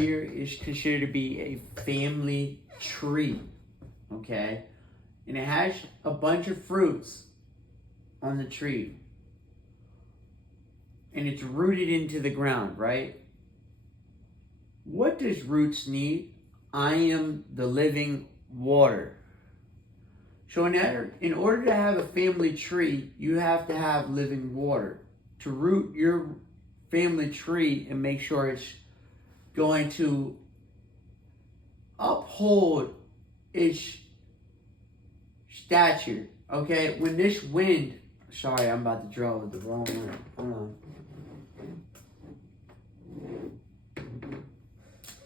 Here is considered to be a family tree, okay? And it has a bunch of fruits on the tree. And it's rooted into the ground, right? What does roots need? I am the living water. So in order to have a family tree, you have to have living water. To root your family tree and make sure it's going to uphold its stature. Okay, when this wind, sorry, I'm about to draw with the wrong one. Hold on.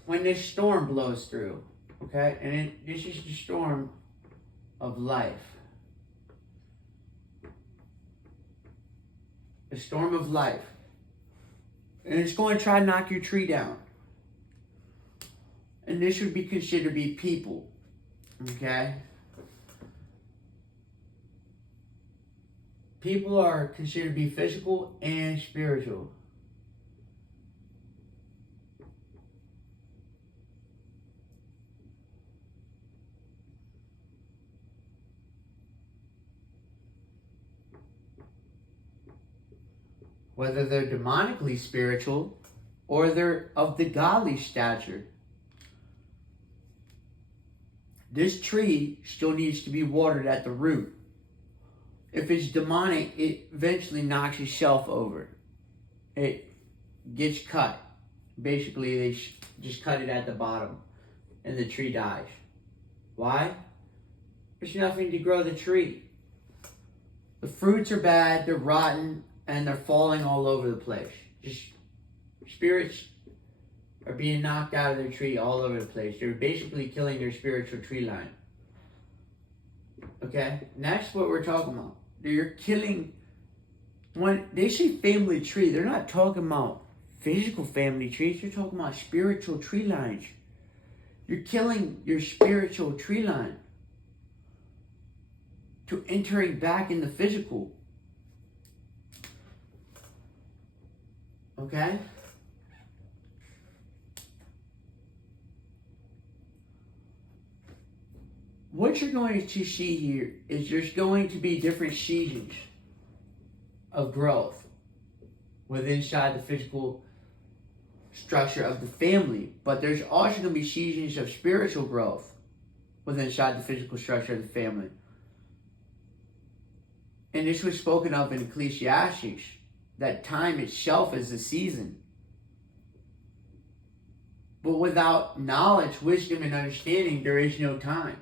When this storm blows through, okay, and this is the storm of life. The storm of life. And it's going to try to knock your tree down. And this would be considered to be people, okay? People are considered to be physical and spiritual. Whether they're demonically spiritual or they're of the godly stature. This tree still needs to be watered at the root. If it's demonic, it eventually knocks itself over. It gets cut. Basically, they just cut it at the bottom and the tree dies. Why? There's nothing to grow the tree. The fruits are bad, they're rotten, and they're falling all over the place. Just spirits are being knocked out of their tree all over the place. They're basically killing their spiritual tree line. Okay? And that's what we're talking about. You're killing, when they say family tree, they're not talking about physical family trees. They're talking about spiritual tree lines. You're killing your spiritual tree line to entering back in the physical. Okay? What you're going to see here is there's going to be different seasons of growth within inside the physical structure of the family, but there's also going to be seasons of spiritual growth within inside the physical structure of the family. And this was spoken of in Ecclesiastes, that time itself is a season. But without knowledge, wisdom, and understanding, there is no time.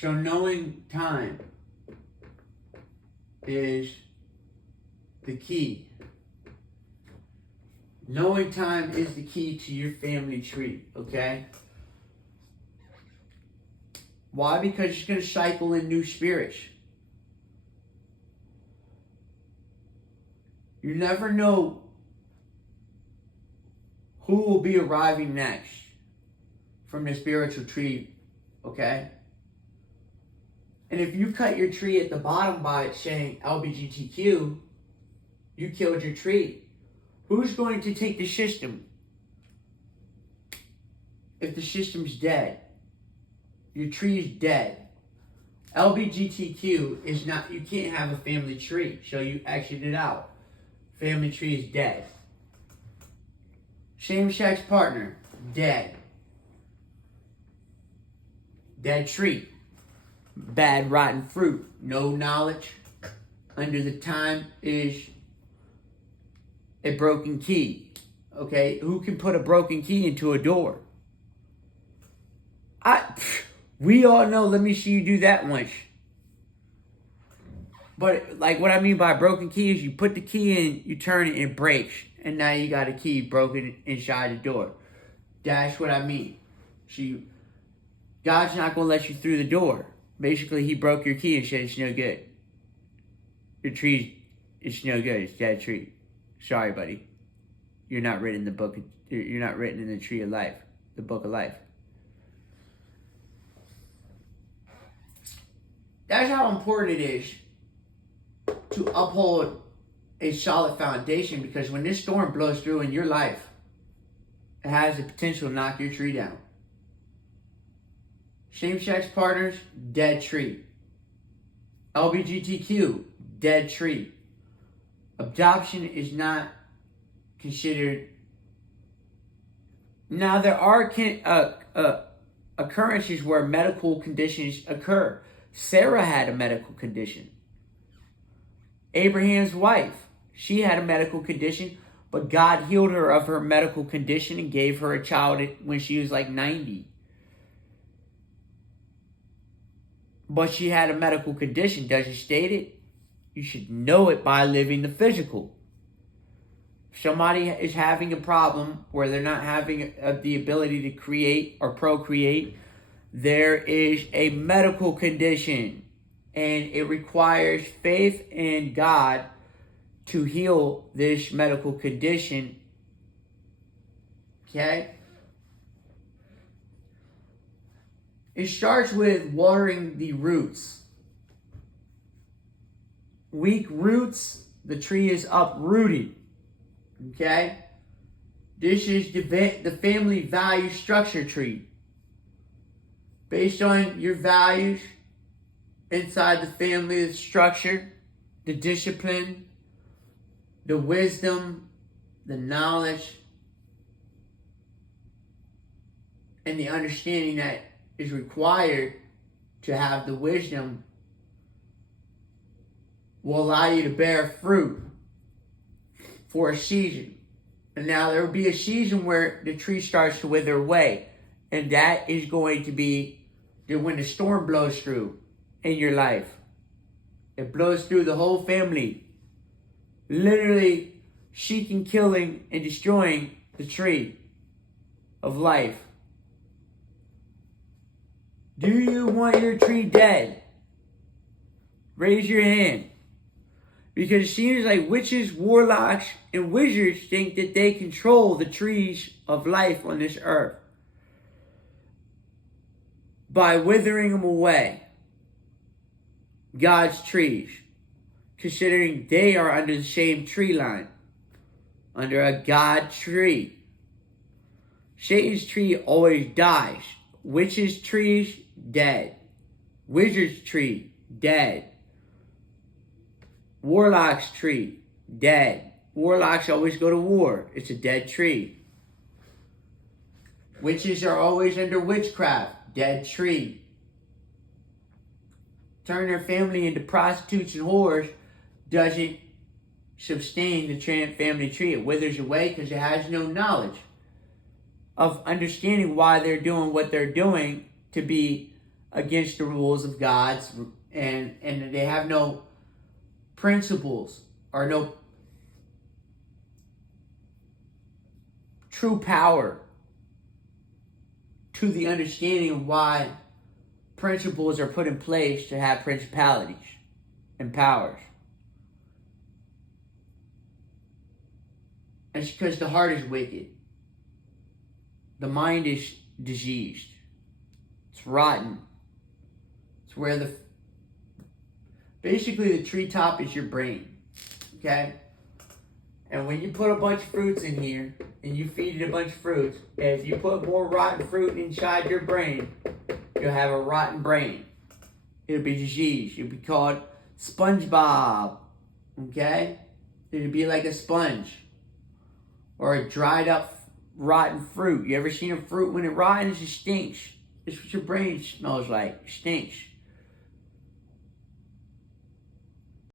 So knowing time is the key. Knowing time is the key to your family tree, okay? Why? Because it's going to cycle in new spirits. You never know who will be arriving next from the spiritual tree, okay? And if you cut your tree at the bottom by it saying LBGTQ, you killed your tree. Who's going to take the system if the system's dead? Your tree is dead. LBGTQ is not, you can't have a family tree, so you exited it out. Family tree is dead. Same-sex partner, dead. Dead tree. Bad, rotten fruit. No knowledge. Under the time is a broken key. Okay? Who can put a broken key into a door? We all know, let me see you do that once. But like what I mean by broken key is you put the key in, you turn it, it breaks. And now you got a key broken inside the door. That's what I mean. See, God's not going to let you through the door. Basically, he broke your key and said it's no good. Your tree, it's no good. It's dead tree. Sorry, buddy. You're not written in the book. You're not written in the tree of life, the book of life. That's how important it is to uphold a solid foundation, because when this storm blows through in your life, it has the potential to knock your tree down. Same-sex partners, dead tree. LGBTQ, dead tree. Adoption is not considered. Now, there are occurrences where medical conditions occur. Sarah had a medical condition. Abraham's wife, she had a medical condition, but God healed her of her medical condition and gave her a child when she was like 90. But she had a medical condition. Does it state it? You should know it by living the physical. Somebody is having a problem where they're not having the ability to create or procreate. There is a medical condition, and it requires faith in God to heal this medical condition. Okay? It starts with watering the roots. Weak roots, the tree is uprooted. Okay? This is the family value structure tree. Based on your values inside the family, the structure, the discipline, the wisdom, the knowledge, and the understanding that is required to have the wisdom will allow you to bear fruit for a season. And now there will be a season where the tree starts to wither away. And that is going to be when the storm blows through in your life. It blows through the whole family. Literally seeking, killing, and destroying the tree of life. Do you want your tree dead? Raise your hand. Because it seems like witches, warlocks, and wizards think that they control the trees of life on this earth by withering them away. God's trees, considering they are under the same tree line, under a God tree. Satan's tree always dies. Witches' trees, dead. Wizard's tree, dead. Warlock's tree, dead. Warlocks always go to war. It's a dead tree. Witches are always under witchcraft, dead tree. Turn their family into prostitutes and whores doesn't sustain the family tree. It withers away because it has no knowledge of understanding why they're doing what they're doing to be against the rules of God's, and they have no principles or no true power to the understanding of why principles are put in place to have principalities and powers. It's because the heart is wicked. The mind is diseased. It's rotten. It's where basically the treetop is your brain. Okay? And when you put a bunch of fruits in here, and you feed it a bunch of fruits, if you put more rotten fruit inside your brain, you'll have a rotten brain. It'll be diseased. You'll be called SpongeBob. Okay? It'll be like a sponge. Or a dried up rotten fruit. You ever seen a fruit when it rottens? It stinks. It's what your brain smells like. It stinks.